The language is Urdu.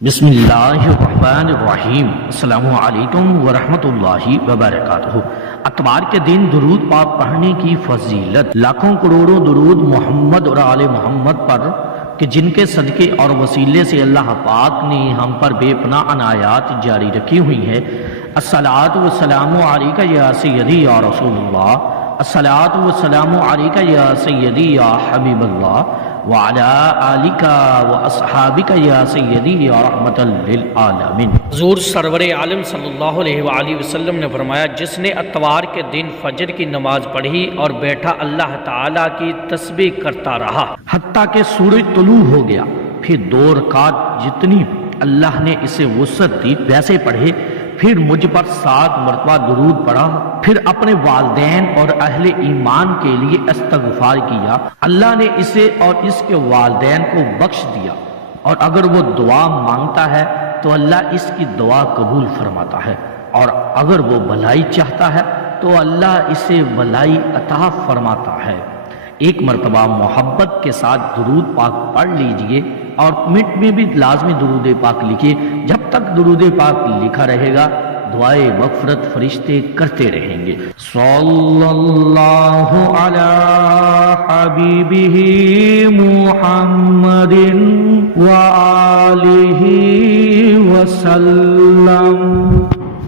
بسم اللہ الرحمن الرحیم۔ السلام علیکم ورحمۃ اللہ وبرکاتہ۔ اتوار کے دن درود پاک پڑھنے کی فضیلت۔ لاکھوں کروڑوں درود محمد اور آل محمد پر کہ جن کے صدقے اور وسیلے سے اللہ پاک نے ہم پر بے پناہ عنایات جاری رکھی ہوئی ہے۔ الصلاۃ والسلام علیک یا سیدی یا رسول اللہ، الصلاۃ والسلام علیک یا سیدی یا حبیب اللہ، وعلی آلک واصحابک یا سیدی یا رحمت للعالمین۔ حضور سرور عالم صلی اللہ علیہ وآلہ وسلم نے فرمایا، جس نے اتوار کے دن فجر کی نماز پڑھی اور بیٹھا اللہ تعالیٰ کی تسبیح کرتا رہا حتیٰ کہ سورج طلوع ہو گیا، پھر 2 رکعت جتنی اللہ نے اسے وسعت دی ویسے پڑھے، پھر مجھ پر 7 مرتبہ درود پڑھا، پھر اپنے والدین اور اہل ایمان کے لیے استغفار کیا، اللہ نے اسے اور اس کے والدین کو بخش دیا، اور اگر وہ دعا مانگتا ہے تو اللہ اس کی دعا قبول فرماتا ہے، اور اگر وہ بھلائی چاہتا ہے تو اللہ اسے بھلائی عطا فرماتا ہے۔ ایک مرتبہ محبت کے ساتھ درود پاک پڑھ لیجئے، اور کمنٹ میں بھی لازمی درود پاک لکھیے۔ جب تک درود پاک لکھا رہے گا دعائے مغفرت فرشتے کرتے رہیں گے۔ صلی اللہ علی حبیبہ محمد وآلہ وسلم۔